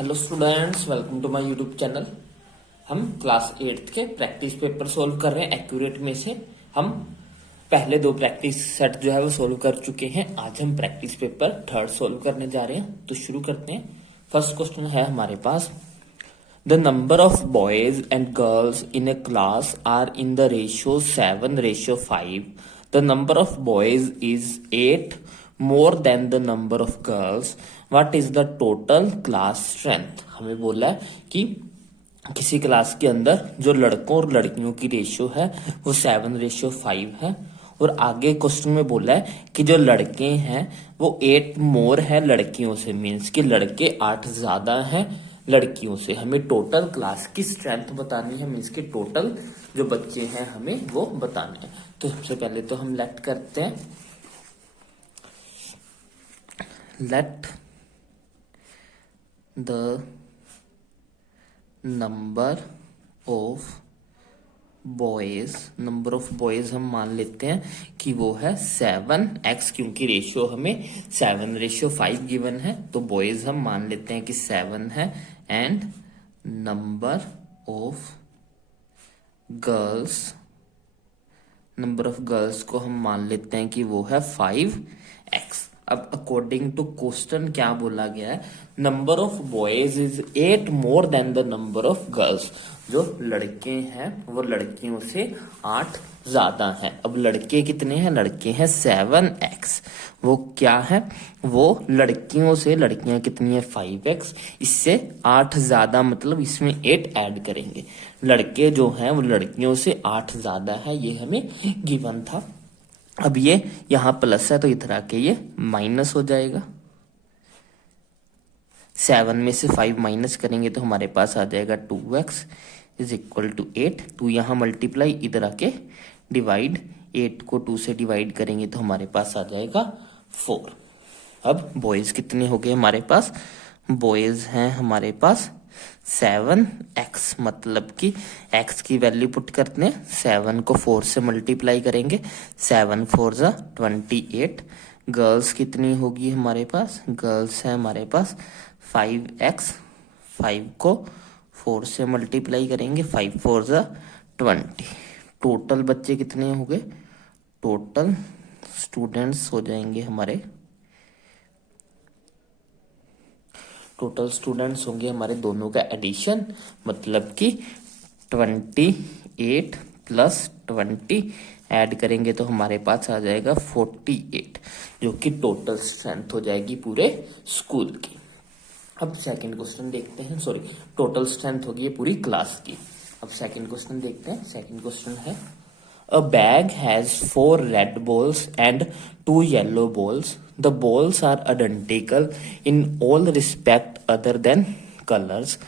Hello students, welcome to my YouTube channel. हम class 8th के practice paper solve कर रहे हैं एक्यूरेट में से। हम पहले दो प्रैक्टिस सेट जो है वो सोल्व कर चुके हैं। आज हम प्रैक्टिस पेपर थर्ड सोल्व करने जा रहे हैं, तो शुरू करते हैं। फर्स्ट क्वेश्चन है हमारे पास, the number of boys and girls in a class are in the ratio 7:5। The number of boys is 8 more than the number of girls. What is the total class strength. हमें बोला है कि किसी class के अंदर जो लड़कों और लड़कियों की रेशियो है वो 7:5 है, और आगे क्वेश्चन में बोला है कि जो लड़के हैं वो 8 मोर है लड़कियों से, मीन्स कि लड़के 8 ज्यादा हैं लड़कियों से। हमें टोटल क्लास की स्ट्रेंथ बतानी है, मीन्स कि टोटल जो बच्चे हैं हमें वो बताने हैं। तो सबसे पहले तो हम लेट करते हैं, late the number of boys, number of boys हम मान लेते हैं कि वो है 7x, क्योंकि रेशियो हमें 7:5 गिवन है, तो बॉयज हम मान लेते हैं कि 7 है। And number of girls, number of girls को हम मान लेते हैं कि वो है 5x। अब अकॉर्डिंग टू क्वेश्चन क्या बोला गया है, number of boys is 8 more than the number of girls. जो लड़के हैं वो लड़कियों से 8 ज्यादा हैं। अब लड़के कितने हैं, लड़के हैं 7x, वो क्या है, वो लड़कियों से, लड़कियां कितनी है 5x, इससे 8 ज्यादा, मतलब इसमें 8 ऐड करेंगे। लड़के जो हैं वो लड़कियों से 8 ज्यादा है, ये हमें गिवन था। अब ये यहां प्लस है तो इधर आके ये माइनस हो जाएगा। 7 में से 5 माइनस करेंगे तो हमारे पास आ जाएगा 2x इज इक्वल टू 8। 2 यहां मल्टीप्लाई, इधर आके डिवाइड, 8 को 2 से डिवाइड करेंगे तो हमारे पास आ जाएगा 4। अब बॉयज कितने हो गए हमारे पास, बॉयज हैं हमारे पास 7x, मतलब कि x की वैल्यू पुट करते हैं, 7 को 4 से मल्टीप्लाई करेंगे, 7 4 जा 28। गर्ल्स कितनी होगी हमारे पास, गर्ल्स है हमारे पास 5x, 5 को 4 से मल्टीप्लाई करेंगे, 5 4 जा 20। टोटल बच्चे कितने हो गए, टोटल स्टूडेंट्स हो जाएंगे हमारे, टोटल स्टूडेंट्स होंगे हमारे दोनों का एडिशन, मतलब कि 28 प्लस 20 ऐड करेंगे तो हमारे पास आ जाएगा 48, जो कि टोटल स्ट्रेंथ हो जाएगी पूरे स्कूल की। अब सेकंड क्वेश्चन देखते हैं, सॉरी, टोटल स्ट्रेंथ होगी ये पूरी क्लास की। अब सेकंड क्वेश्चन देखते हैं। सेकंड क्वेश्चन है, a bag has 4 red balls and 2 yellow balls. The balls are identical in all respect other than colors.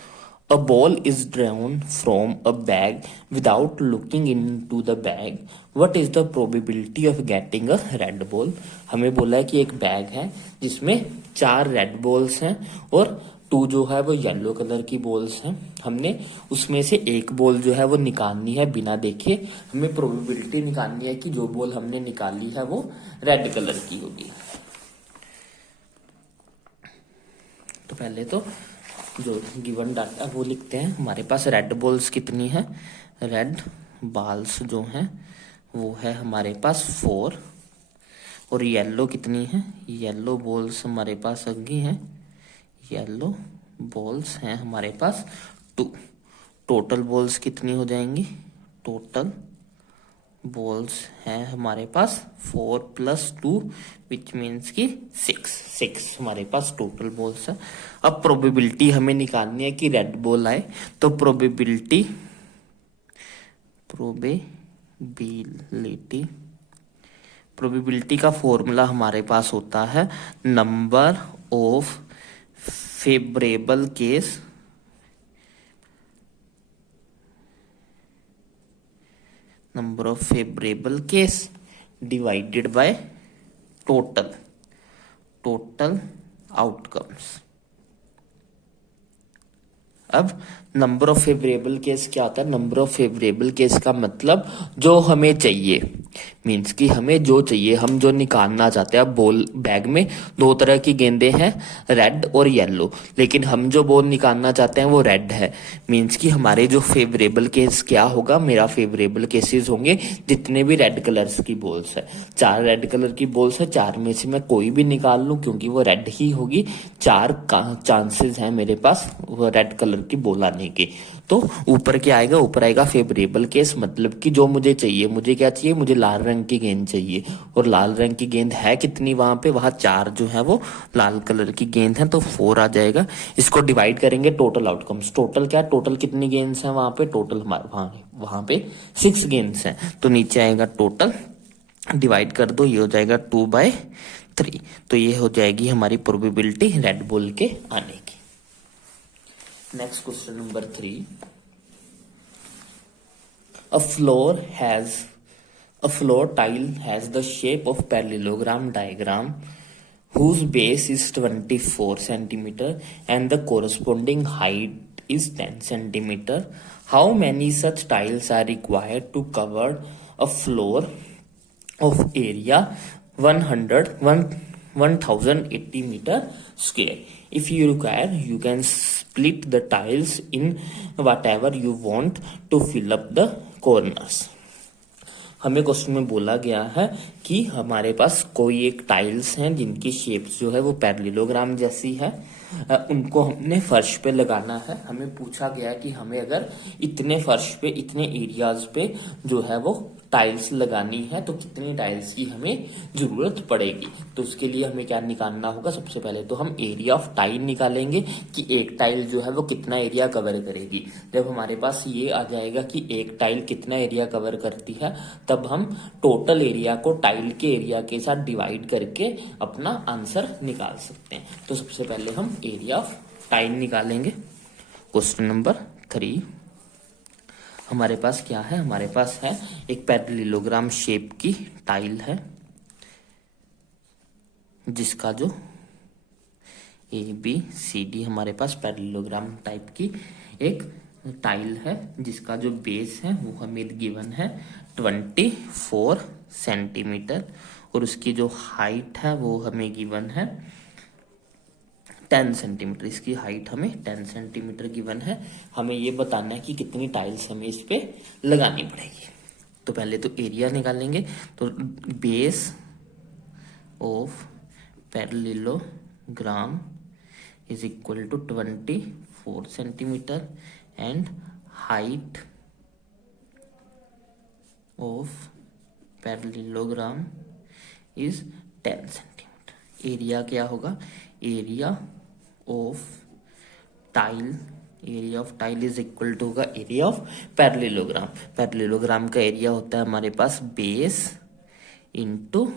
A ball is drawn from a bag without looking into the bag. What is the probability of getting a red ball? हमें बोला है कि एक bag है जिसमें 4 red balls हैं और 2 जो है वो येलो कलर की बॉल्स हैं। हमने उसमें से एक बॉल जो है वो निकालनी है बिना देखे। हमें प्रोबेबिलिटी निकालनी है कि जो बॉल हमने निकाली है वो रेड कलर की होगी। तो पहले तो जो गिवन डाटा वो लिखते हैं। हमारे पास रेड बॉल्स कितनी है, रेड बॉल्स जो हैं वो है हमारे पास 4, और येलो कितनी है, येलो बॉल्स हमारे पास अगी हैं, येलो बॉल्स हैं हमारे पास 2। टोटल बॉल्स कितनी हो जाएंगी, टोटल बॉल्स हैं हमारे पास 4 + 2 विच मीन्स की 6 हमारे पास टोटल बॉल्स है। अब प्रोबेबिलिटी हमें निकालनी है कि रेड बॉल आए, तो प्रोबेबिलिटी प्रोबेबिलिटी का फॉर्मूला हमारे पास होता है number of favourable case divided by total outcomes. अब नंबर ऑफ फेवरेबल केस क्या होता है? नंबर ऑफ फेवरेबल केस का मतलब जो हमें चाहिए, मीन्स कि हमें जो चाहिए, हम जो निकालना चाहते हैं। अब बॉल बैग में दो तरह की गेंदें हैं, रेड और येलो, लेकिन हम जो बॉल निकालना चाहते हैं वो रेड है। मीन्स कि हमारे जो फेवरेबल केस क्या होगा, मेरा फेवरेबल केसेस होंगे जितने भी रेड कलर्स की बॉल्स है। 4 रेड कलर की बॉल्स है, 4 में से मैं कोई भी निकाल लूं क्योंकि वो रेड ही होगी। 4 चांसेस हैं मेरे पास वो रेड कलर की बॉल आने के। तो ऊपर क्या आएगा? ऊपर आएगा फेवरेबल केस, मतलब कि जो मुझे चाहिए। मुझे क्या चाहिए? मुझे लाल रंग की गेंद चाहिए, और लाल रंग की गेंद है कितनी वहां पे? वहां 4 जो है वो लाल कलर की गेंद है, तो 4 आ जाएगा। इसको डिवाइड करेंगे टोटल आउटकम्स। टोटल क्या? टोटल कितनी गेंद्स हैं वहां पे? टोटल हमारे वहां पे 6 गेंद्स हैं, तो नीचे आएगा टोटल, डिवाइड कर दो, ये हो जाएगा 2/3। तो ये हो जाएगी हमारी प्रोबेबिलिटी रेड बॉल के आने की। Next question number 3। A floor tile has the shape of parallelogram diagram whose base is 24 centimeter and the corresponding height is 10 centimeter. How many such tiles are required to cover a floor of area 1080 meter square? If you require, you can split the tiles in whatever you want to fill up the corners. हमें question में बोला गया है कि हमारे पास कोई एक tiles हैं जिनकी शेप्स जो है वो पैरेललोग्राम जैसी है, उनको हमने फर्श पे लगाना है। हमें पूछा गया है कि हमें अगर इतने फर्श पे, इतने एरियाज पे जो है वो टाइल्स लगानी है तो कितनी टाइल्स की हमें जरूरत पड़ेगी। तो उसके लिए हमें क्या निकालना होगा? सबसे पहले तो हम एरिया ऑफ टाइल निकालेंगे कि एक टाइल जो है वो कितना एरिया कवर करेगी। जब हमारे पास ये आ जाएगा कि एक टाइल कितना एरिया कवर करती है, तब हम टोटल एरिया को टाइल के एरिया के साथ डिवाइड करके अपना आंसर निकाल सकते हैं। तो सबसे पहले हम एरिया ऑफ टाइल निकालेंगे। क्वेश्चन नंबर 3 हमारे पास क्या है? हमारे पास है एक पैरेललोग्राम शेप की टाइल है, जिसका जो ABCD हमारे पास पैरेललोग्राम टाइप की एक टाइल है, जिसका जो बेस है वो हमें गिवन है 24 सेंटीमीटर, और उसकी जो हाइट है वो हमें गिवन है 10 सेंटीमीटर। इसकी हाइट हमें 10 सेंटीमीटर गिवन है। हमें ये बताना है कि कितनी टाइल्स हमें इस पे लगानी पड़ेगी। तो पहले तो एरिया निकालेंगे। तो base of parallelogram is equal to 24 centimetre and height of parallelogram is 10 centimetre. Area क्या होगा? Area of tile is equal to होगा एरिया ऑफ पैरेललोग्राम। पैरेललोग्राम का एरिया होता है हमारे पास बेस इंटू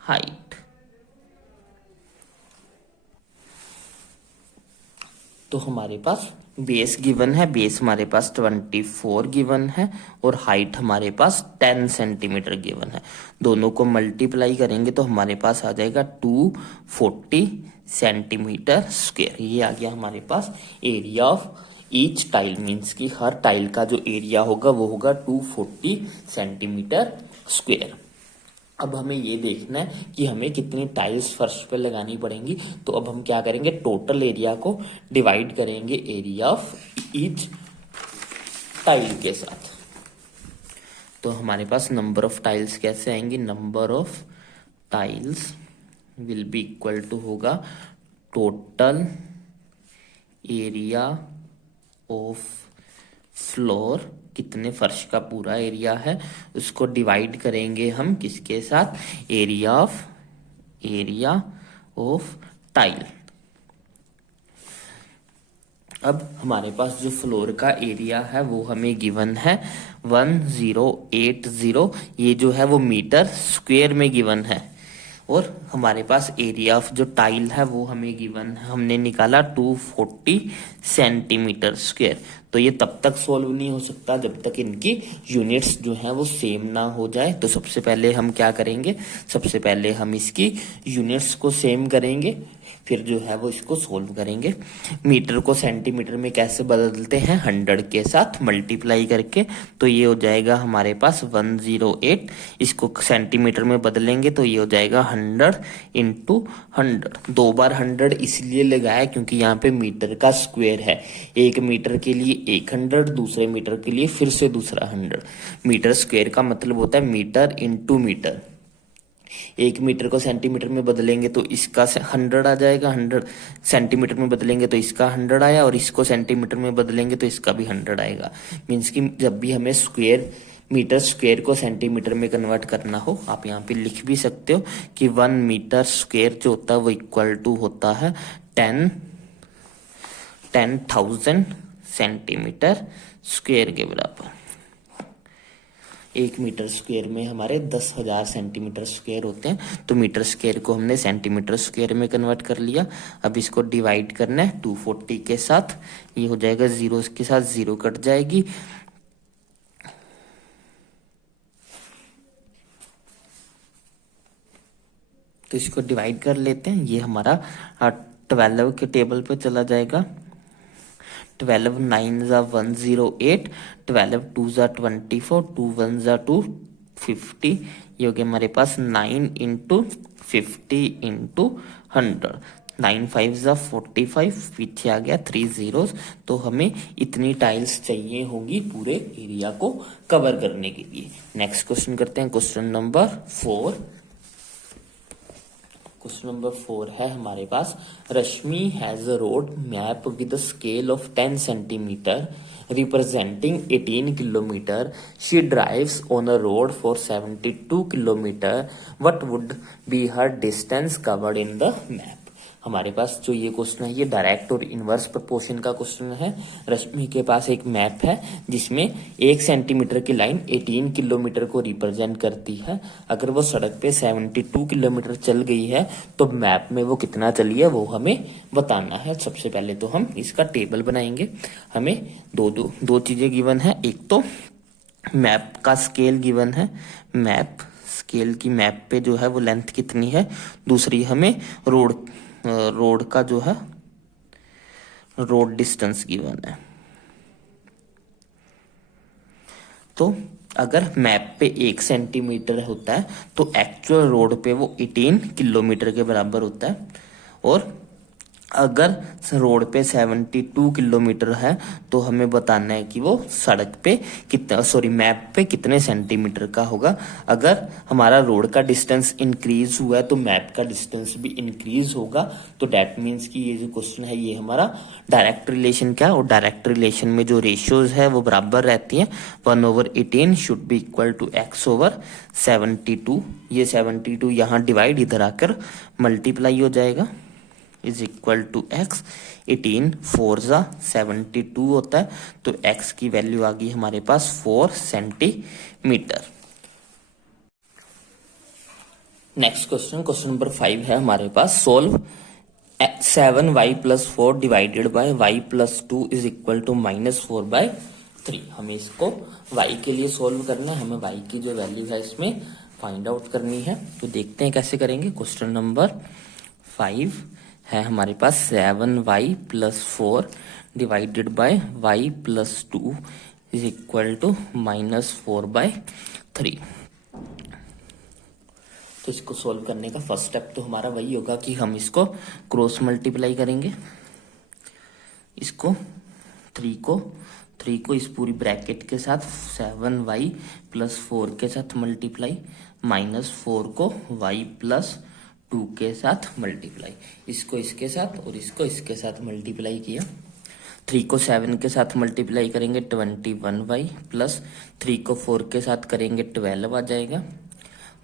हाइट। तो हमारे पास बेस गिवन है, बेस हमारे पास 24 गिवन है और हाइट हमारे पास 10 सेंटीमीटर गिवन है। दोनों को मल्टीप्लाई करेंगे तो हमारे पास आ जाएगा 240 सेंटीमीटर स्क्वायर। ये आ गया हमारे पास area of each tile, means कि हर टाइल का जो एरिया होगा वो होगा 240 सेंटीमीटर स्क्वायर। अब हमें ये देखना है कि हमें कितनी टाइल्स फर्श पे लगानी पड़ेंगी। तो अब हम क्या करेंगे? टोटल एरिया को डिवाइड करेंगे एरिया ऑफ ईच टाइल के साथ। तो हमारे पास नंबर ऑफ टाइल्स कैसे आएंगी? Number of tiles will be equal to होगा टोटल एरिया ऑफ फ्लोर, कितने फर्श का पूरा एरिया है उसको डिवाइड करेंगे हम किसके साथ? Area of tile. अब हमारे पास जो फ्लोर का एरिया है वो हमें गिवन है 1080, ये जो है वो मीटर स्क्वायर में गिवन है, और हमारे पास एरिया ऑफ जो टाइल है वो हमें गिवन है, हमने निकाला 240 सेंटीमीटर स्क्वायर। तो ये तब तक सॉल्व नहीं हो सकता जब तक इनकी यूनिट्स जो है वो सेम ना हो जाए। तो सबसे पहले हम क्या करेंगे? सबसे पहले हम इसकी यूनिट्स को सेम करेंगे। फिर जो है वो इसको सोल्व करेंगे। मीटर को सेंटीमीटर में कैसे बदलते हैं, 100 के साथ मल्टीप्लाई करके, तो ये हो जाएगा हमारे पास 108। इसको सेंटीमीटर में बदलेंगे तो ये हो जाएगा 100 इंटू 100। 2 बार 100 इसलिए लगाया क्योंकि यहाँ पे मीटर का स्क्वायर है। एक मीटर के लिए 100, दूसरे मीटर के लिए फिर से दूसरा 100। मीटर स्क्वायर का मतलब होता है मीटर इंटू मीटर। एक मीटर को सेंटीमीटर में बदलेंगे तो इसका 100 आ जाएगा, 100 सेंटीमीटर में बदलेंगे तो इसका 100 आया, और इसको सेंटीमीटर में बदलेंगे तो इसका भी 100 आएगा। मीन्स कि जब भी हमें मीटर स्क्वायर को सेंटीमीटर में कन्वर्ट करना हो, आप यहाँ पे लिख भी सकते हो कि 1 मीटर स्क्वायर जो होता है वो इक्वल टू होता है 10,000 सेंटीमीटर स्क्वायर के बराबर। 1 मीटर स्क्वायर में हमारे 10,000 सेंटीमीटर स्क्वायर होते हैं, तो मीटर स्क्वायर को हमने सेंटीमीटर स्क्वायर में कन्वर्ट कर लिया। अब इसको डिवाइड करना है 240 के साथ, ये हो जाएगा 0 के साथ 0 कट जाएगी, तो इसको डिवाइड कर लेते हैं। ये हमारा 12 के टेबल पे चला जाएगा। 12 9 ज़ा 108, 12 2 ज़ा 24, 2 1 ज़ा 250। ये हो गया हमारे पास 9 इंटू 50 इंटू 100। 9 5 ज़ा 45, पीछे आ गया 3 zeros। तो हमें इतनी टाइल्स चाहिए होंगी पूरे एरिया को कवर करने के लिए। नेक्स्ट क्वेश्चन करते हैं, क्वेश्चन नंबर 4। क्वेश्चन नंबर 4 है हमारे पास, Rashmi has a road map with scale of 10 centimetre representing 18 kilometer. She drives on a road for 72 kilometer. What would be her distance covered in the map? हमारे पास जो ये question है ये direct और inverse proportion का क्वेश्चन है। रश्मि के पास एक मैप है जिसमें 1 सेंटीमीटर की लाइन 18 किलोमीटर को रिप्रेजेंट करती है। अगर वो सड़क पे 72 किलोमीटर चल गई है तो मैप में वो कितना चली है वो हमें बताना है। सबसे पहले तो हम इसका टेबल बनाएंगे। हमें दो चीजें गिवन है, एक तो मैप का स्केल गिवन है, मैप स्केल की मैप पे जो है वो लेंथ कितनी है, दूसरी हमें रोड का जो है रोड डिस्टेंस गिवन है। तो अगर मैप पे 1 सेंटीमीटर होता है तो एक्चुअल रोड पे वो 18 किलोमीटर के बराबर होता है, और अगर रोड पे 72 किलोमीटर है तो हमें बताना है कि वो सड़क पे मैप पे कितने सेंटीमीटर का होगा। अगर हमारा रोड का डिस्टेंस इंक्रीज हुआ है तो मैप का डिस्टेंस भी इंक्रीज होगा। तो डेट मीन्स कि ये जो क्वेश्चन है ये हमारा डायरेक्ट रिलेशन क्या है, और डायरेक्ट रिलेशन में जो रेशियोज है वो बराबर रहती हैं। 1/18 should be equal to x/72। ये 72 यहाँ डिवाइड, इधर आकर मल्टीप्लाई हो जाएगा, इज इक्वल टू x। 18 4 ज़ा 72 होता है, तो x की वैल्यू आ गई हमारे पास 4 centimetre. Next question, question number 5 है हमारे पास, solve 7y + 4 divided by y + 2 is equal to -4/3। हमें इसको y के लिए सोल्व करना है, हमें y की जो वैल्यू है इसमें फाइंड आउट करनी है। तो देखते हैं कैसे करेंगे। क्वेश्चन नंबर 5 है हमारे पास 7y + 4 divided by y + 2 is equal to -4/3। तो इसको सोल्व करने का फर्स्ट स्टेप तो हमारा वही होगा कि हम इसको क्रॉस मल्टीप्लाई करेंगे। इसको 3 को इस पूरी ब्रैकेट के साथ 7y + 4 के साथ मल्टीप्लाई, -4 को y + 2 के साथ मल्टीप्लाई, इसको इसके साथ और इसको इसके साथ मल्टीप्लाई किया। 3 को 7 के साथ मल्टीप्लाई करेंगे 21y, प्लस 3 को 4 के साथ करेंगे 12 आ जाएगा,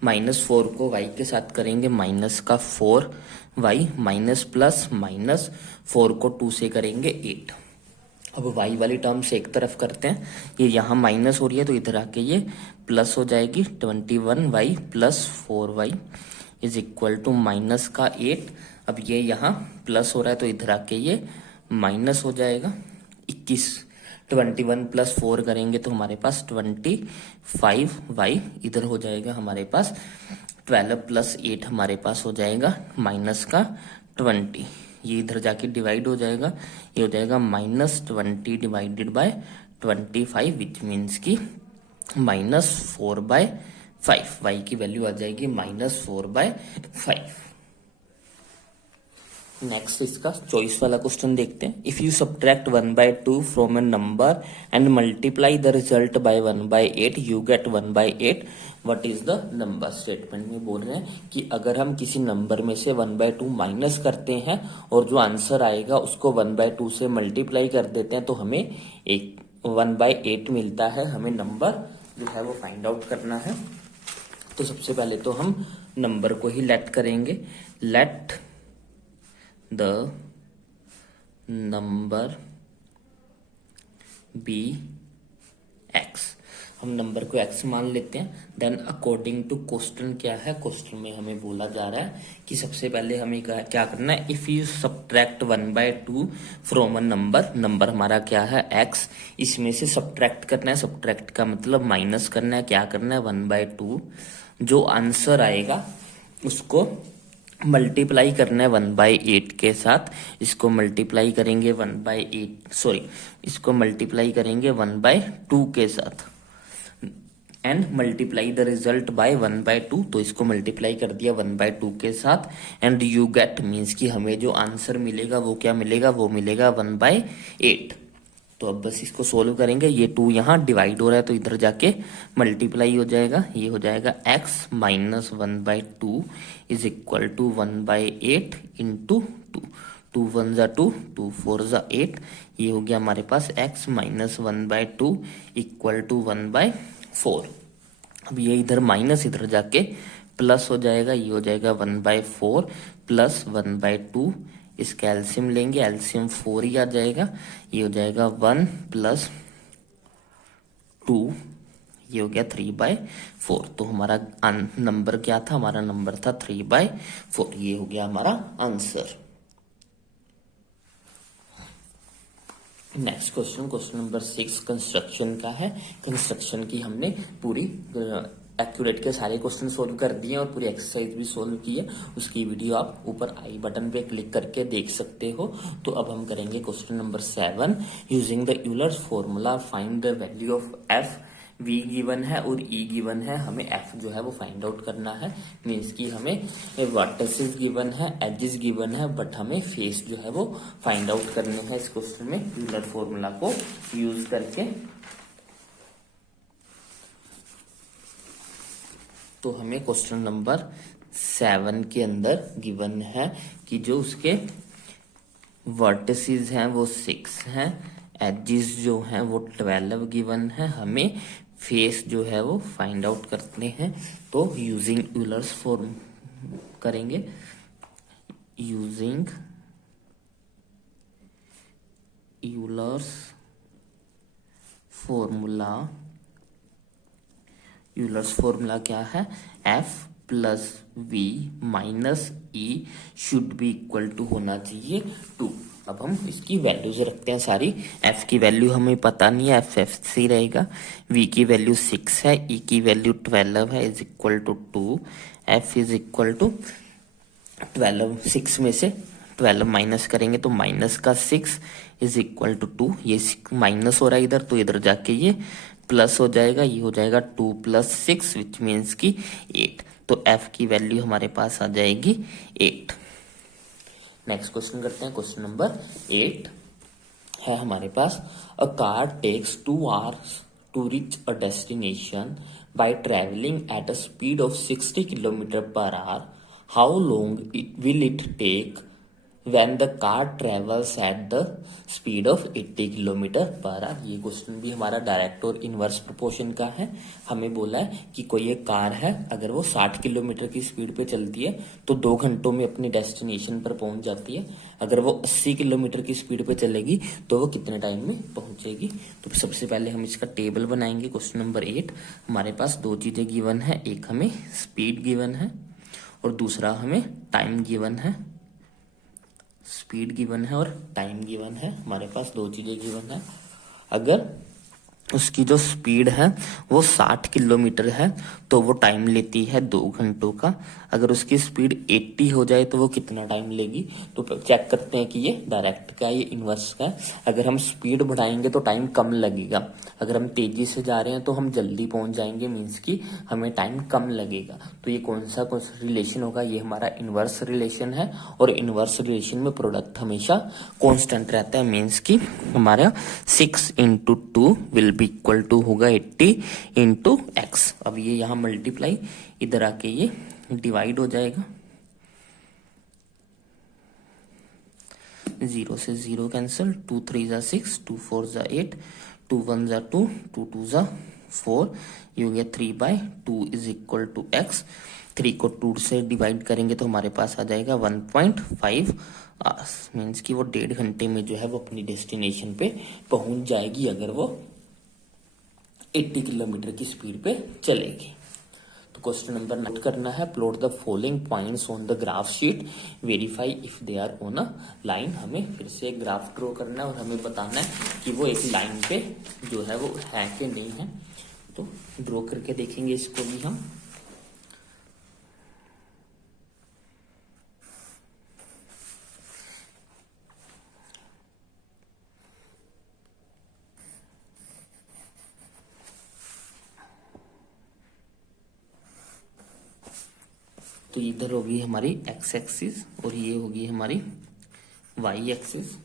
-4 को y के साथ करेंगे -4y, माइनस प्लस -4 को 2 से करेंगे 8। अब y वाली टर्म से एक तरफ करते हैं, ये यहाँ माइनस हो रही है तो इधर आके ये प्लस हो जाएगी। 21y + 4y is equal to -8। अब ये यहाँ प्लस हो रहा है तो इधर आके ये माइनस हो जाएगा। 21 21 + 4 करेंगे तो हमारे पास 25y इधर हो जाएगा हमारे पास। 12 + 8 हमारे पास हो जाएगा 20, ये इधर जाके डिवाइड हो जाएगा, ये हो जाएगा -20 डिवाइडेड बाय 25 विच मीन्स की -4/5। y की वैल्यू आ जाएगी -4/5। नेक्स्ट इसका चॉइस वाला क्वेश्चन देखते हैं। If you subtract 1/2 from A number and multiply the result by 1/8 you get 1/8, what is the number. Statement में बोल रहे हैं कि अगर हम किसी नंबर में से 1/2 माइनस करते हैं और जो आंसर आएगा उसको 1/2 से मल्टीप्लाई कर देते हैं तो हमें एक 1/8 मिलता है। हमें नंबर जो है वो फाइंड आउट करना है। तो सबसे पहले तो हम नंबर को ही लेट करेंगे। Let the number be X, हम नंबर को x मान लेते हैं। देन अकॉर्डिंग टू क्वेश्चन क्या है, क्वेश्चन में हमें बोला जा रहा है कि सबसे पहले हमें क्या करना है। If you subtract 1/2 from a number, number हमारा क्या है x, इसमें से सब्ट्रैक्ट करना है। सब्ट्रैक्ट का मतलब माइनस करना है। क्या करना है 1/2, जो आंसर आएगा उसको मल्टीप्लाई करना है 1/8 के साथ। इसको मल्टीप्लाई करेंगे 1/2 के साथ and multiply the result by 1/2। तो इसको मल्टीप्लाई कर दिया 1/2 के साथ एंड यू गेट मीन्स कि हमें जो आंसर मिलेगा वो क्या मिलेगा, वो मिलेगा 1/8। तो अब बस इसको सोल्व करेंगे। ये 2 यहाँ डिवाइड हो रहा है तो इधर जाके मल्टीप्लाई हो जाएगा। ये हो जाएगा x minus 1/2 is equal to 1/8 into 2। 2 1 जा 2, 2 4 जा 8। ये हो गया हमारे पास x माइनस 1/2 इक्वल टू 1/4। अब ये इधर माइनस इधर जाके प्लस हो जाएगा। ये हो जाएगा 1/4 प्लस 1/2। इसका एलसीएम लेंगे, एलसीएम 4 ही आ जाएगा। ये हो जाएगा 1 प्लस 2, ये हो गया 3/4। तो हमारा नंबर क्या था, हमारा नंबर था 3/4। ये हो गया हमारा answer. Next question, question number 6 construction का है। कंस्ट्रक्शन की हमने पूरी एक्यूरेट के सारे क्वेश्चन सोल्व कर दिए और पूरी एक्सरसाइज भी सोल्व की है। उसकी वीडियो आप ऊपर आई बटन पे क्लिक करके देख सकते हो। तो अब हम करेंगे question number 7। Using the Euler's formula find the value of F. v given है और e गिवन है, हमें f जो है वो फाइंड आउट करना है। मीन्स कि हमें वर्टिसेस गिवन है, एजेस गिवन है, बट हमें फेस जो है वो फाइंड आउट करने हैं इस क्वेश्चन में यूलर फॉर्मूला को यूज करके। तो हमें क्वेश्चन नंबर 7 के अंदर गिवन है कि जो उसके वर्टिसेस हैं वो 6 हैं, एजेस जो हैं वो 12 गिवन है। हमें फेस जो है वो फाइंड आउट करते हैं। तो यूजिंग यूलर्स फॉर्म करेंगे। Using Euler's formula, Euler's formula क्या है, f plus v minus e should be equal to होना चाहिए 2। अब हम इसकी वैल्यूज रखते हैं सारी। f की वैल्यू हमें पता नहीं है, f से रहेगा। v की वैल्यू 6 है, e की वैल्यू 12 है, is equal to 2। f is equal to 12, 6 में से 12 माइनस करेंगे तो माइनस का 6 इज इक्वल टू 2। ये माइनस हो रहा है इधर, तो इधर जाके ये प्लस हो जाएगा। ये हो जाएगा 2 + 6 विच मीन्स की 8। तो f की वैल्यू हमारे पास आ जाएगी 8। नेक्स्ट क्वेश्चन करते हैं। क्वेश्चन नंबर 8 है हमारे पास। A car takes 2 hours to reach a destination by travelling at a speed of 60 km/h। How long will it take when the car travels at the speed of 80 km/h। ये question भी हमारा direct और inverse proportion का है। हमें बोला है कि कोई एक कार है, अगर वो 60 किलोमीटर की स्पीड पे चलती है तो 2 घंटों में अपनी डेस्टिनेशन पर पहुंच जाती है। अगर वो 80 किलोमीटर की स्पीड पे चलेगी तो वो कितने टाइम में पहुंचेगी। तो सबसे पहले हम इसका टेबल बनाएंगे। क्वेश्चन नंबर 8 हमारे पास 2 चीजें गिवन है, एक हमें स्पीड गिवन है और दूसरा हमें टाइम गिवन है। स्पीड गिवन है और टाइम गिवन है, हमारे पास 2 चीजें गिवन है। अगर उसकी जो स्पीड है वो 60 किलोमीटर है, तो वो टाइम लेती है 2 घंटों का। अगर उसकी स्पीड 80 हो जाए तो वो कितना टाइम लेगी? तो चेक करते हैं कि ये डायरेक्ट का है, ये इनवर्स का है। अगर हम स्पीड बढ़ाएंगे तो टाइम कम लगेगा, अगर हम तेजी से जा रहे हैं तो हम जल्दी पहुंच जाएंगे, मीन्स कि हमें टाइम कम लगेगा। तो ये कौन सा रिलेशन होगा? ये हमारा इनवर्स रिलेशन है, और इनवर्स रिलेशन में प्रोडक्ट हमेशा कांस्टेंट रहता है, मीन्स कि हमारा 6 into 2 will be equal to होगा 80 इंटू एक्स। अब ये यहाँ मल्टीप्लाई, इधर आके ये डिवाइड हो जाएगा, 0 से 0 कैंसिल, 2 3 जा 6, 2 4 जा 8, 2 1 जा 2, 2 2 जा 4, ये हो गया 3/2 इज इक्वल टू एक्स। 3 को 2 से डिवाइड करेंगे तो हमारे पास आ जाएगा 1.5 आवर्स, मीन्स कि वो 1.5 घंटे में जो है वो अपनी डेस्टिनेशन पे पहुंच जाएगी, अगर वो 80 किलोमीटर की स्पीड पे चलेगी। तो क्वेश्चन नंबर नोट करना है, plot the following points on the graph sheet, verify if they are on a line. हमें फिर से एक ग्राफ ड्रॉ करना है और हमें बताना है कि वो एक लाइन पे जो है वो है कि नहीं है। तो ड्रॉ करके देखेंगे इसको भी हम। तो इधर होगी हमारी एक्स एक्सिस और ये होगी हमारी वाई एक्सिस।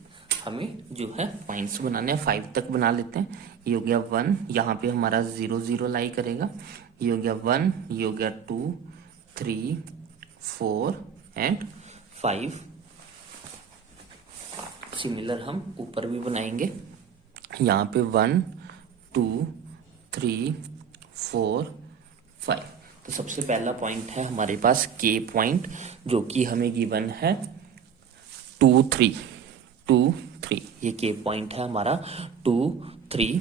हमें जो है पॉइंट्स बनाने हैं, 5 तक बना लेते हैं। ये हो गया 1, यहाँ पे हमारा 0 0 लाई करेगा। ये हो गया 1, ये हो गया 2 3 4 एंड 5। सिमिलर हम ऊपर भी बनाएंगे, यहाँ पे 1 2 3 4 5। तो सबसे पहला पॉइंट है हमारे पास के पॉइंट, जो कि हमें गिवन है 2 3 2 3। ये के पॉइंट है हमारा 2 3।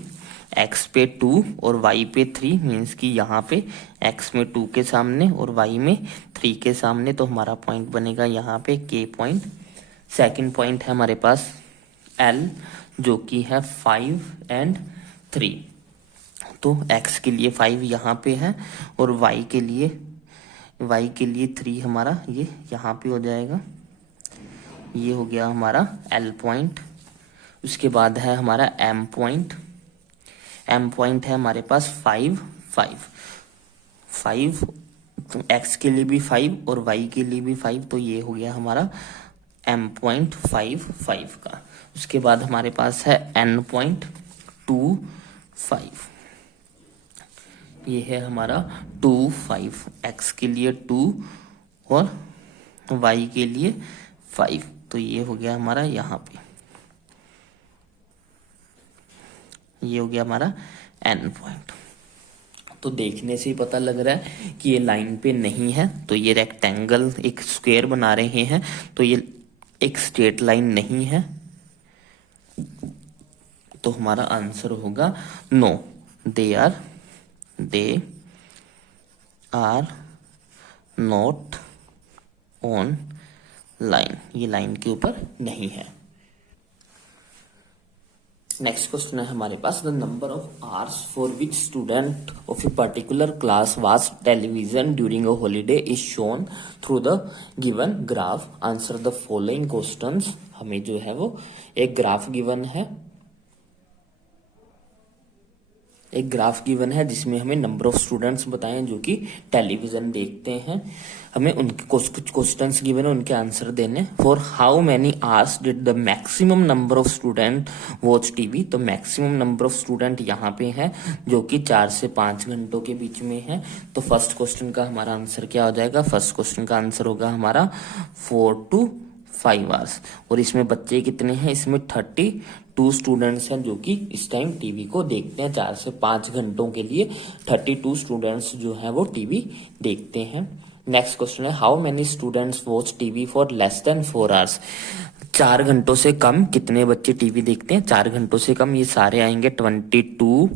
एक्स पे 2 और वाई पे 3, मीन्स कि यहाँ पे एक्स में 2 के सामने और वाई में 3 के सामने, तो हमारा पॉइंट बनेगा यहाँ पे के पॉइंट। सेकंड पॉइंट है हमारे पास एल, जो कि है 5 एंड 3। तो x के लिए 5 यहाँ पे है और y के लिए 3 हमारा ये यहाँ पे हो जाएगा। ये हो गया हमारा L पॉइंट। उसके बाद है हमारा M पॉइंट। M पॉइंट है हमारे पास 5 5 5। तो x के लिए भी 5 और y के लिए भी 5, तो ये हो गया हमारा M पॉइंट 5 5 का। उसके बाद हमारे पास है N पॉइंट 2 5। ये है हमारा 2 5, x के लिए 2 और y के लिए 5, तो ये हो गया हमारा यहाँ पे, ये हो गया हमारा n पॉइंट। तो देखने से ही पता लग रहा है कि ये लाइन पे नहीं है, तो ये रेक्टेंगल एक स्क्वायर बना रहे हैं, तो ये एक स्ट्रेट लाइन नहीं है, तो हमारा आंसर होगा no, they are not on line, ये लाइन के ऊपर नहीं है। नेक्स्ट क्वेश्चन है हमारे पास, the number of hours for which student of a particular class watch television during a holiday is shown through the given graph, answer the following questions. हमें जो है वो एक ग्राफ गिवन है, एक ग्राफ गिवन है जिसमें हमें नंबर ऑफ स्टूडेंट्स बताए जो कि टेलीविजन देखते हैं। हमें उनके कुछ क्वेश्चंस गिवन है, उनके आंसर देने। For how many hours did the maximum number of student watch TV, तो मैक्सिमम नंबर ऑफ स्टूडेंट यहाँ पे है जो कि 4 से 5 घंटों के बीच में है। तो फर्स्ट क्वेश्चन का हमारा आंसर क्या हो जाएगा? फर्स्ट क्वेश्चन का आंसर होगा हमारा 4 to 5 आवर्स। और इसमें बच्चे कितने हैं? इसमें 32 स्टूडेंट्स हैं जो कि इस टाइम टीवी को देखते हैं। 4 से 5 घंटों के लिए 32 स्टूडेंट्स जो हैं वो टीवी देखते हैं। नेक्स्ट क्वेश्चन है, how many students watch TV for less than 4 hours. 4 घंटों से कम कितने बच्चे टीवी देखते हैं? 4 घंटों से कम ये सारे आएंगे 22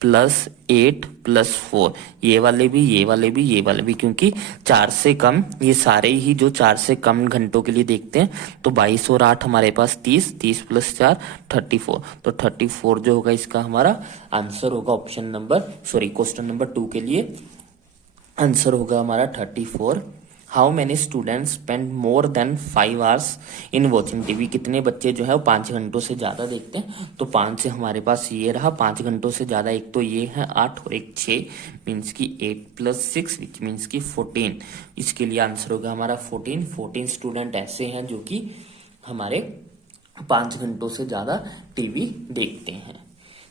+8 +4, ये वाले भी, ये वाले भी, ये वाले भी, क्योंकि 4 से कम, ये सारे ही जो 4 से कम घंटों के लिए देखते हैं। तो 22 और 8 हमारे पास 30, 30 + 4 34, तो 34 जो होगा इसका हमारा आंसर होगा क्वेश्चन नंबर 2 के लिए आंसर होगा हमारा 34। How many students spend more than 5 hours in watching TV, कितने बच्चे जो है वो 5 घंटों से ज्यादा देखते हैं। तो 5 से हमारे पास ये रहा, 5 घंटों से ज्यादा, एक तो ये है 8 और एक 6, मीन्स की 8 + 6 विच मीन्स की 14। इसके लिए आंसर होगा हमारा 14। 14 स्टूडेंट ऐसे हैं जो कि हमारे 5 घंटों से ज्यादा टीवी देखते हैं।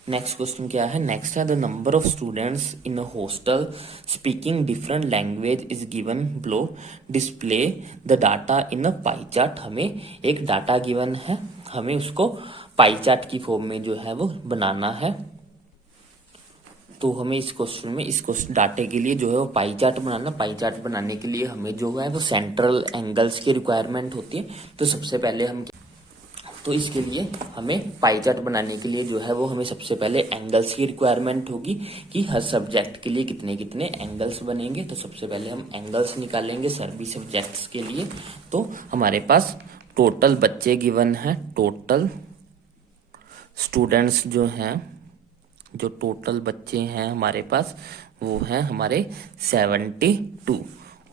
नेक्स्ट क्वेश्चन क्या है, नेक्स्ट है the number of students in a hostel speaking different language is given below, display the data in a pie chart. हमें एक डाटा गिवन है, हमें उसको पाई चार्ट की फॉर्म में जो है वो बनाना है। तो हमें इस क्वेश्चन में, इस क्वेश्चन डाटे के लिए जो है वो पाई चार्ट बनाना। पाई चार्ट बनाने के लिए हमें जो है वो सेंट्रल एंगल्स की रिक्वायरमेंट होती है। तो सबसे पहले हम, तो इसके लिए हमें पाई चार्ट बनाने के लिए जो है वो हमें सबसे पहले एंगल्स की रिक्वायरमेंट होगी कि हर सब्जेक्ट के लिए कितने कितने एंगल्स बनेंगे। तो सबसे पहले हम एंगल्स निकालेंगे सभी सब्जेक्ट्स के लिए। तो हमारे पास टोटल बच्चे गिवन है, टोटल स्टूडेंट्स जो हैं, जो टोटल बच्चे हैं हमारे पास वो हैं हमारे 72,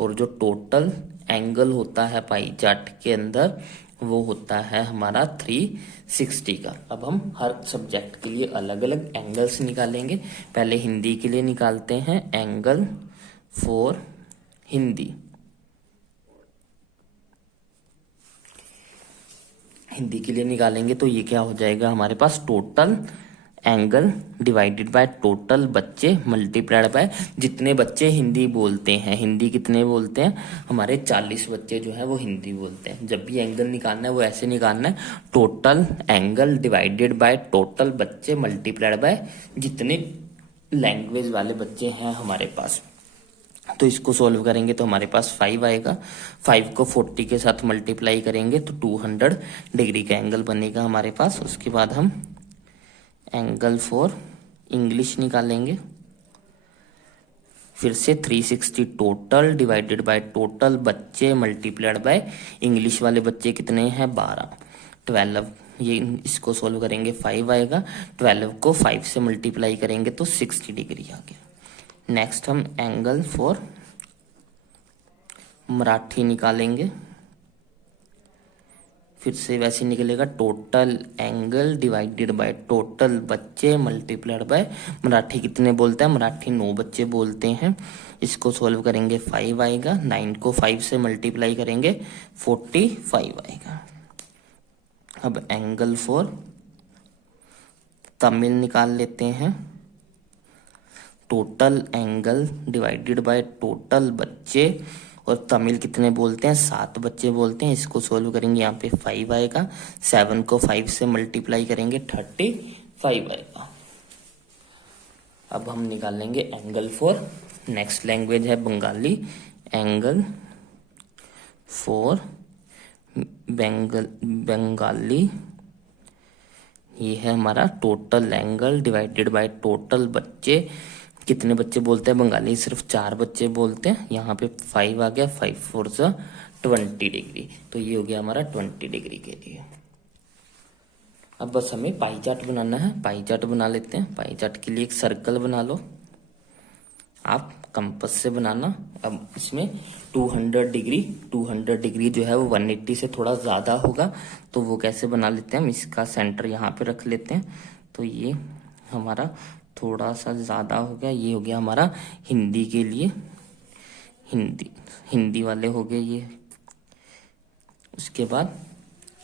और जो टोटल एंगल होता है पाई चार्ट के अंदर वो होता है हमारा 360 का। अब हम हर सब्जेक्ट के लिए अलग अलग एंगल्स निकालेंगे। पहले हिंदी के लिए निकालते हैं एंगल फॉर हिंदी। हिंदी के लिए निकालेंगे तो ये क्या हो जाएगा हमारे पास, total angle divided by total बच्चे मल्टीप्लाइड बाय जितने बच्चे हिंदी बोलते हैं। हिंदी कितने बोलते हैं हमारे 40 बच्चे जो है वो हिंदी बोलते हैं। जब भी एंगल निकालना है वो ऐसे निकालना है, total angle divided by total बच्चे मल्टीप्लाइड बाय जितने लैंग्वेज वाले बच्चे हैं हमारे पास। तो इसको सोल्व करेंगे तो हमारे पास 5 आएगा। 5 को 40 के साथ मल्टीप्लाई करेंगे तो 200 डिग्री का एंगल बनेगा हमारे पास। उसके बाद हम एंगल फॉर इंग्लिश निकालेंगे, फिर से 360 टोटल डिवाइडेड बाय टोटल बच्चे मल्टीप्लाइड बाय इंग्लिश वाले बच्चे कितने हैं 12, 12, ये इसको सोल्व करेंगे 5 आएगा। 12 को 5 से मल्टीप्लाई करेंगे तो 60 डिग्री आ गया। नेक्स्ट हम एंगल फॉर मराठी निकालेंगे, फिर से वैसे निकलेगा total angle divided by total बच्चे मल्टीप्लाइड बाय मराठी कितने बोलते हैं, मराठी 9 बच्चे बोलते हैं। इसको सोल्व करेंगे 5 आएगा। 9 को 5 से मल्टीप्लाई करेंगे 45 आएगा। अब एंगल फॉर तमिल निकाल लेते हैं, total angle divided by total बच्चे, और तमिल कितने बोलते हैं 7 बच्चे बोलते हैं। इसको सोल्व करेंगे यहाँ पे 5 आएगा। 7 को 5 से मल्टीप्लाई करेंगे 35 आएगा। अब हम निकालेंगे एंगल फॉर नेक्स्ट लैंग्वेज है बंगाली, एंगल फॉर बंगाली, ये है हमारा total angle divided by total बच्चे, कितने बच्चे बोलते हैं बंगाली, सिर्फ 4 बच्चे बोलते हैं। यहाँ पे 5 आ गया, 5 4 जा 20 डिग्री, तो ये हो गया हमारा 20 डिग्री के लिए। अब बस हमें पाई चार्ट बनाना है। पाई चार्ट बना लेते हैं। पाई चार्ट के लिए एक सर्कल बना लो आप, कंपास से बनाना। अब इसमें 200 डिग्री जो है वो 180 से थोड़ा ज्यादा होगा, तो वो कैसे बना लेते हैं हम, इसका सेंटर यहाँ पे रख लेते हैं। तो ये हमारा थोड़ा सा ज्यादा हो गया, ये हो गया हमारा हिंदी के लिए, हिंदी वाले हो गए ये। उसके बाद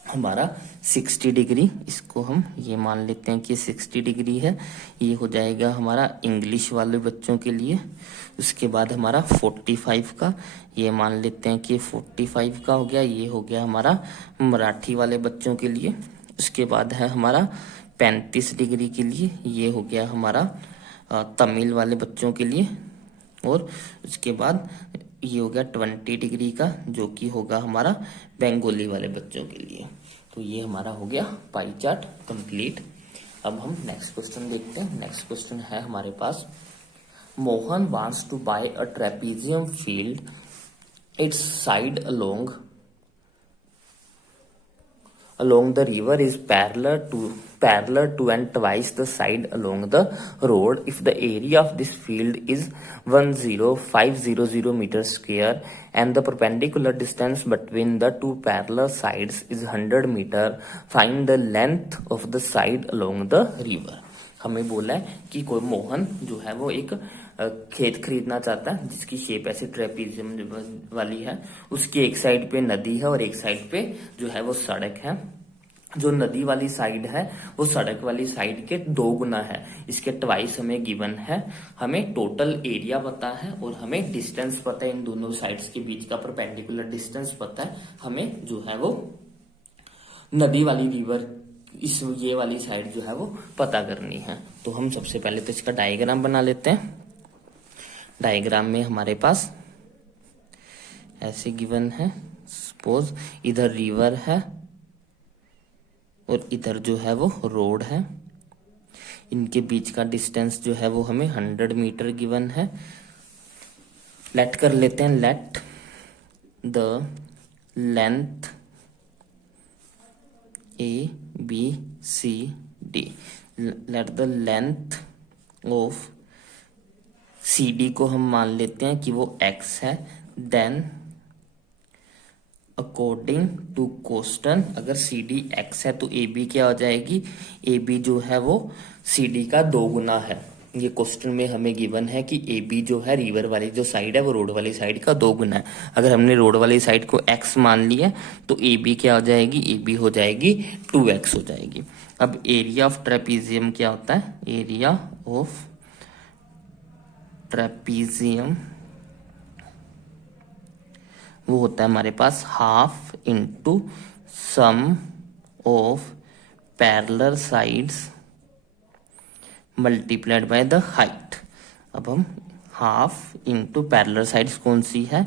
हमारा 60 डिग्री, इसको हम ये मान लेते हैं कि 60 डिग्री है, ये हो जाएगा हमारा इंग्लिश वाले बच्चों के लिए। उसके बाद हमारा 45 का, ये मान लेते हैं कि 45 का हो गया, ये हो गया हमारा मराठी वाले बच्चों के लिए। उसके बाद है हमारा 35 डिग्री के लिए, ये हो गया हमारा तमिल वाले बच्चों के लिए। और उसके बाद ये हो गया 20 डिग्री का, जो कि होगा हमारा बंगाली वाले बच्चों के लिए। तो ये हमारा हो गया पाई चार्ट कंप्लीट। अब हम नेक्स्ट क्वेश्चन देखते हैं। नेक्स्ट क्वेश्चन है हमारे पास, Mohan wants to buy a trapezium field, its side along the river is parallel to and twice the side along the road if the area of this field is 10500 meter square and the perpendicular distance between the two parallel sides is 100 meter. Find the length of the side along the river. हमें बोला है कि कोई मोहन जो है वो एक खेत खरीदना चाहता है जिसकी शेप ऐसे ट्रेपीजियम वाली है। उसकी एक साइड पे नदी है और एक साइड पे जो है वो सड़क है। जो नदी वाली साइड है वो सड़क वाली साइड के 2 गुना है। इसके ट्वाइस हमें गिवन है। हमें टोटल एरिया पता है और हमें डिस्टेंस पता है, इन दोनों साइड्स के बीच का परपेंडिकुलर डिस्टेंस पता है। हमें जो है वो नदी वाली रिवर ये वाली साइड जो है वो पता करनी है। तो हम सबसे पहले तो इसका डायग्राम बना लेते हैं। डायग्राम में हमारे पास ऐसे गिवन है, सपोज इधर रिवर है और इधर जो है वो रोड है। इनके बीच का डिस्टेंस जो है वो हमें 100 मीटर गिवन है। लेट कर लेते हैं, let the length ABCD, let the length of CD को हम मान लेते हैं कि वो x है। देन अकॉर्डिंग टू क्वेश्चन, अगर CD x है तो AB क्या हो जाएगी, AB जो है वो CD का 2 गुना है। ये क्वेश्चन में हमें गिवन है कि AB जो है रिवर वाली जो साइड है वो रोड वाली साइड का 2 गुना है। अगर हमने रोड वाली साइड को x मान लिया तो AB क्या हो जाएगी, AB हो जाएगी 2x हो जाएगी। अब एरिया ऑफ ट्रेपीजियम क्या होता है, एरिया ऑफ ट्रेपीजियम वो होता है हमारे पास half into sum of parallel sides multiplied by the height. अब हम हाफ इंटू पैरेलल साइड्स कौन सी है,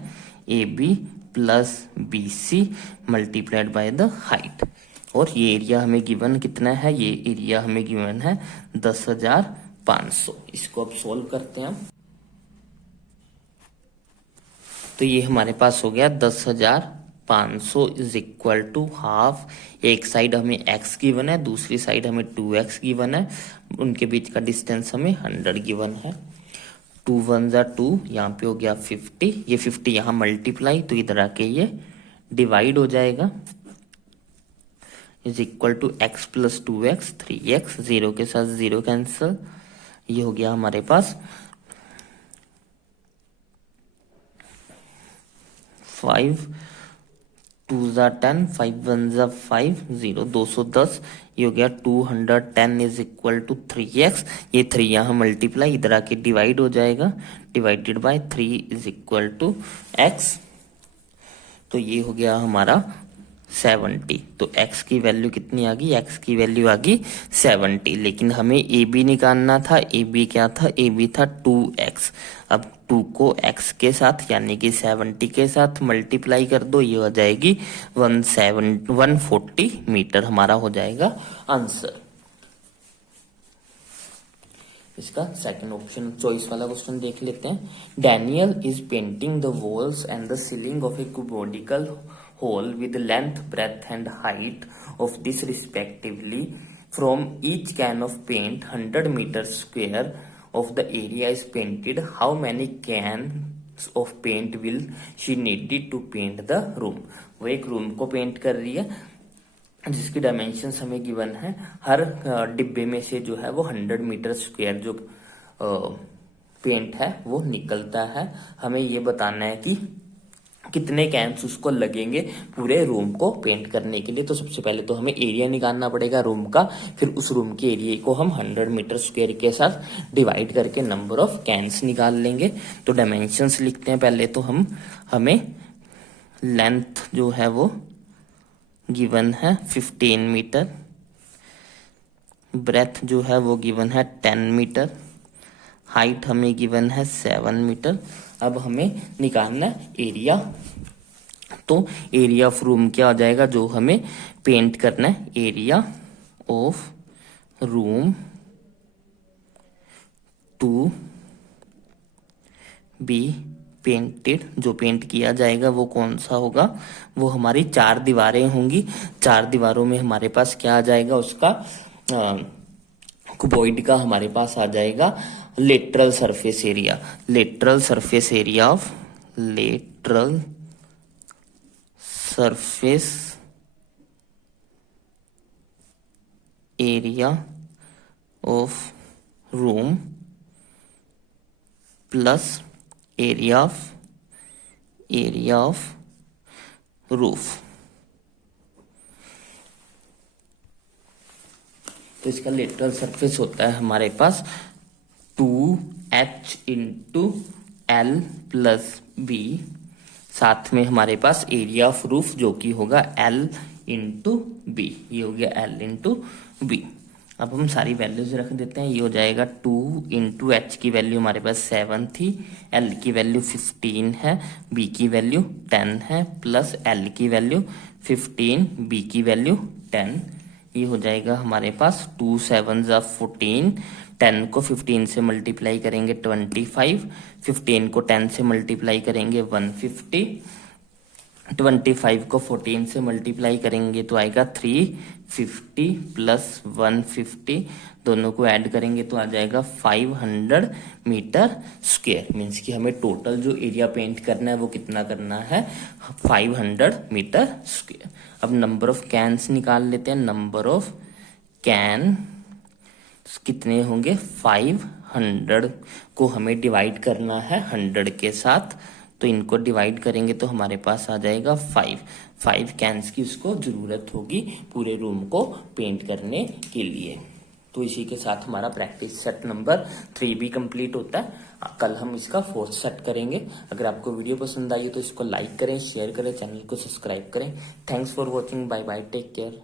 AB plus BC multiplied by the height. और ये एरिया हमें गिवन कितना है, ये एरिया हमें गिवन है 10,500। इसको अब सोल्व करते हैं। तो ये हमारे पास हो गया 10,500 इज इक्वल टू हाफ। एक साइड हमें x गिवन है, दूसरी साइड हमें 2x गिवन है। उनके बीच का डिस्टेंस हमें 100 गिवन है। 2 1 जा 2, यहाँ पे हो गया 50। ये 50 यहाँ मल्टीप्लाई तो इधर आके ये डिवाइड हो जाएगा। Is equal to x plus 2x 3x, 0 के साथ 0 कैंसिल। ये हो गया हमारे पास 5 2 जा 10, 5 1 जा 5, 0 210। ये हो गया 210 इज इक्वल टू 3x। ये 3 यहाँ मल्टीप्लाई इधर आके डिवाइड हो जाएगा, divided by 3 is equal to x। तो ये हो गया हमारा 70। तो x की वैल्यू कितनी आ गई, x की वैल्यू आ गई 70। लेकिन हमें AB निकालना था, AB क्या था, AB था 2x। अब 2 को x के साथ यानी कि 70 के साथ मल्टीप्लाई कर दो, ये हो जाएगी 140 मीटर हमारा हो जाएगा आंसर। इसका सेकंड ऑप्शन चॉइस वाला क्वेश्चन देख लेते हैं। Daniel is painting the walls and the ceiling of a cuboidal hole with length, breadth and height of this respectively. From each can of paint 100 meters square of the area is painted. How many cans of paint will she needed to paint the room? वो एक room को paint कर रही है जिसकी dimensions हमें given है। हर डिब्बे में से जो है वो 100 मीटर स्क्वायर जो पेंट है वो निकलता है। हमें ये बताना है कि कितने कैंस उसको लगेंगे पूरे रूम को पेंट करने के लिए। तो सबसे पहले तो हमें एरिया निकालना पड़ेगा रूम का, फिर उस रूम के एरिया को हम 100 मीटर स्क्वायर के साथ डिवाइड करके नंबर ऑफ कैंस निकाल लेंगे। तो डायमेंशंस लिखते हैं पहले तो हमें लेंथ जो है वो गिवन है 15 मीटर, ब्रेथ जो है वो गिवन है 10 मीटर, हाइट हमें गिवन है 7 मीटर। अब हमें निकालना एरिया। तो एरिया ऑफ रूम क्या हो जाएगा जो हमें पेंट करना है, area of room to be painted. जो पेंट किया जाएगा वो कौन सा होगा, वो हमारी 4 दीवारें होंगी। 4 दीवारों में हमारे पास क्या आ जाएगा, उसका क्यूबॉइड का हमारे पास आ जाएगा lateral surface area. Lateral surface area of lateral surface area of room plus area of roof. तो इसका लेटरल सरफेस होता है हमारे पास 2h into L plus B, साथ में हमारे पास एरिया ऑफ रूफ जो कि होगा L इंटू बी। ये हो गया L इंटू बी। अब हम सारी वैल्यूज रख देते हैं। ये हो जाएगा 2 इंटू एच की वैल्यू हमारे पास 7 थी, L की वैल्यू 15 है, B की वैल्यू 10 है, प्लस L की वैल्यू 15, B की वैल्यू 10। ये हो जाएगा हमारे पास 2 7 14, 10 को 15 से मल्टीप्लाई करेंगे 25, 15 को 10 से मल्टीप्लाई करेंगे 150, 25 को 14 से मल्टीप्लाई करेंगे तो आएगा 350 प्लस 150, दोनों को ऐड करेंगे तो आ जाएगा 500 मीटर स्क्वायर। मीन्स कि हमें टोटल जो एरिया पेंट करना है वो कितना करना है, 500 मीटर स्क्वायर। अब नंबर ऑफ कैन्स निकाल लेते हैं। नंबर ऑफ कैन कितने होंगे, 500 को हमें डिवाइड करना है 100 के साथ, तो इनको डिवाइड करेंगे तो हमारे पास आ जाएगा 5 कैन्स की उसको जरूरत होगी पूरे रूम को पेंट करने के लिए। तो इसी के साथ हमारा प्रैक्टिस सेट नंबर 3 भी कंप्लीट होता है। कल हम इसका 4th सेट करेंगे। अगर आपको वीडियो पसंद आई तो इसको लाइक करें, शेयर करें, चैनल को सब्सक्राइब करें। Thanks for watching, bye bye, take care.